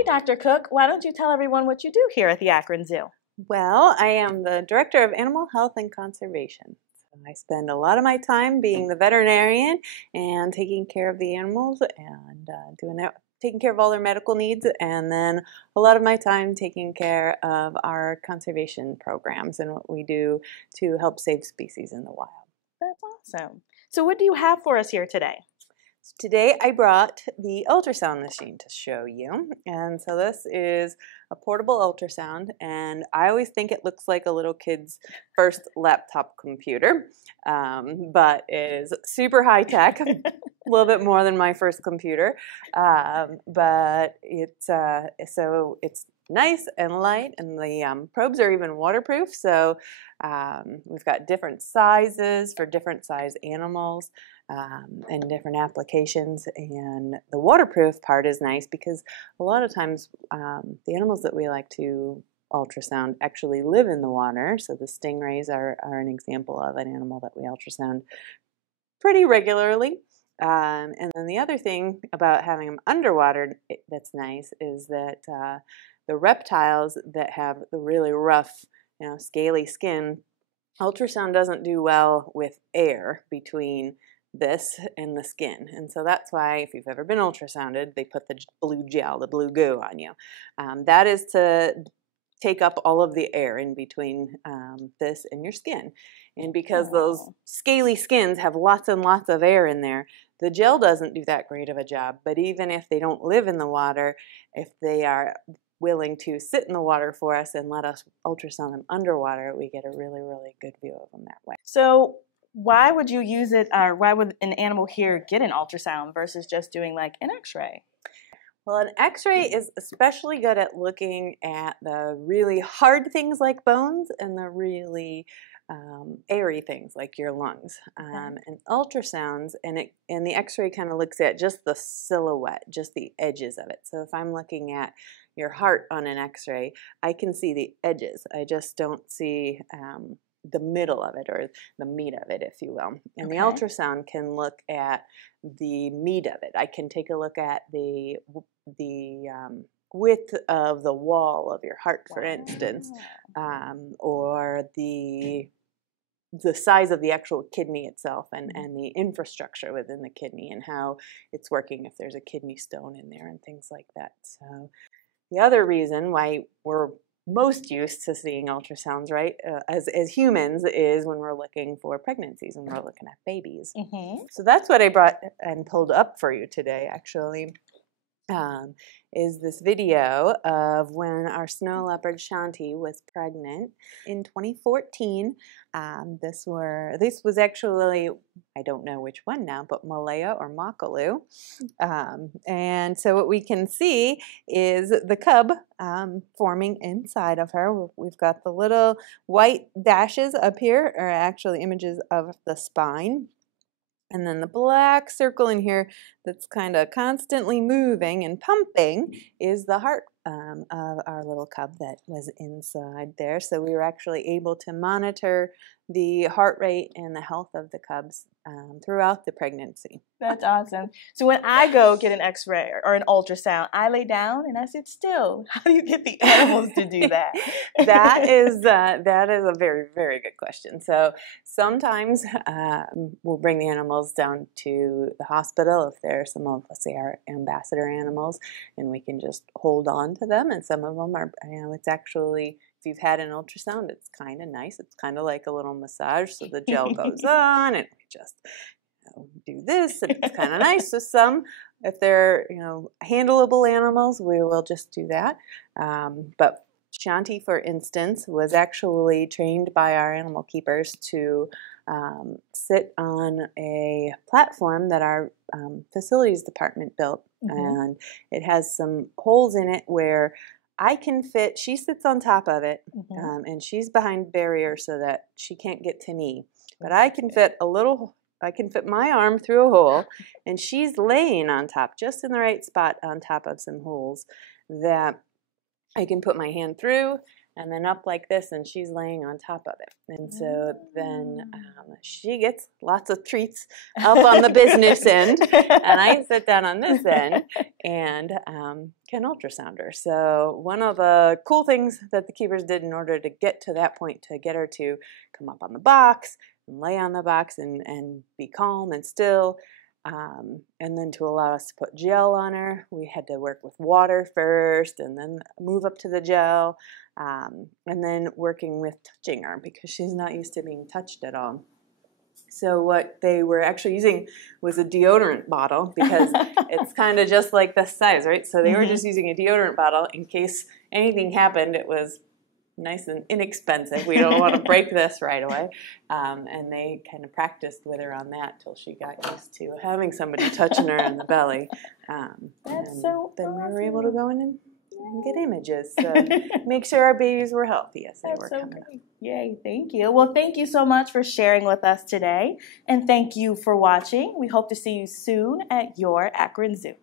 Hey, Dr. Cook, why don't you tell everyone what you do here at the Akron Zoo? Well, I am the Director of Animal Health and Conservation. I spend a lot of my time being the veterinarian and taking care of the animals and taking care of all their medical needs, and then a lot of my time taking care of our conservation programs and what we do to help save species in the wild. That's awesome. So what do you have for us here today? Today I brought the ultrasound machine to show you, and so this is a portable ultrasound, and I always think it looks like a little kid's first laptop computer, but it is super high tech, a little bit more than my first computer, but it's nice and light, and the probes are even waterproof, so we've got different sizes for different size animals. And different applications, and the waterproof part is nice because a lot of times the animals that we like to ultrasound actually live in the water. So the stingrays are an example of an animal that we ultrasound pretty regularly. And then the other thing about having them underwater that's nice is that the reptiles that have the really rough, scaly skin, ultrasound doesn't do well with air between this and the skin, and so that's why if you've ever been ultrasounded, they put the blue gel, the blue goo on you. That is to take up all of the air in between this and your skin, and because those scaly skins have lots and lots of air in there, the gel doesn't do that great of a job. But even if they don't live in the water, if they are willing to sit in the water for us and let us ultrasound them underwater, we get a really, really good view of them that way. So why would you use it, or why would an animal here get an ultrasound versus just doing like an X-ray? Well, an X-ray is especially good at looking at the really hard things like bones and the really airy things like your lungs. And ultrasounds, and the X-ray kind of looks at just the silhouette, just the edges of it. So if I'm looking at your heart on an X-ray, I can see the edges. I just don't see the middle of it, or the meat of it, if you will. And the ultrasound can look at the meat of it. I can take a look at the width of the wall of your heart, for instance, or the size of the actual kidney itself, and the infrastructure within the kidney and how it's working, if there's a kidney stone in there and things like that. So the other reason why we're most used to seeing ultrasounds, right, as humans, is when we're looking for pregnancies and we're looking at babies. So that's what I brought and pulled up for you today, actually, is this video of when our snow leopard Shanti was pregnant in 2014. This was actually, I don't know which one now, but Malaya or Makalu. And so what we can see is the cub forming inside of her. We've got the little white dashes up here are actually images of the spine. And then the black circle in here that's kind of constantly moving and pumping is the heart of our little cub that was inside there. So we were actually able to monitor the heart rate and the health of the cubs throughout the pregnancy. That's awesome. So when I go get an X-ray or an ultrasound, I lay down and I sit still. How do you get the animals to do that? That is a very, very good question. So sometimes we'll bring the animals down to the hospital if they're some of, let's say, our ambassador animals, and we can just hold on to them. And some of them are, it's actually, if you've had an ultrasound, it's kind of nice. It's kind of like a little massage. So the gel goes on, and we just do this, and it's kind of nice. So some, if they're handleable animals, we will just do that. But Shanti, for instance, was actually trained by our animal keepers to sit on a platform that our facilities department built, and it has some holes in it where I can fit, she sits on top of it, and she's behind barrier so that she can't get to me. But I can fit my arm through a hole, and she's laying on top, just in the right spot on top of some holes that I can put my hand through, and then up like this, and she's laying on top of it. And so then she gets lots of treats up on the business end, and I sit down on this end and can ultrasound her. So one of the cool things that the keepers did in order to get to that point, to get her to come up on the box and lay on the box and be calm and still, and then to allow us to put gel on her, we had to work with water first and then move up to the gel, and then working with touching her because she's not used to being touched at all. So what they were actually using was a deodorant bottle because it's kind of just like this size, right? So they were just using a deodorant bottle in case anything happened. It was nice and inexpensive. We don't want to break this right away. And they kind of practiced with her on that till she got used to having somebody touching her in the belly. That's so then awesome. we were able to go in and get images. So make sure our babies were healthy as they were coming up. Yay, thank you. Well, thank you so much for sharing with us today. And thank you for watching. We hope to see you soon at your Akron Zoo.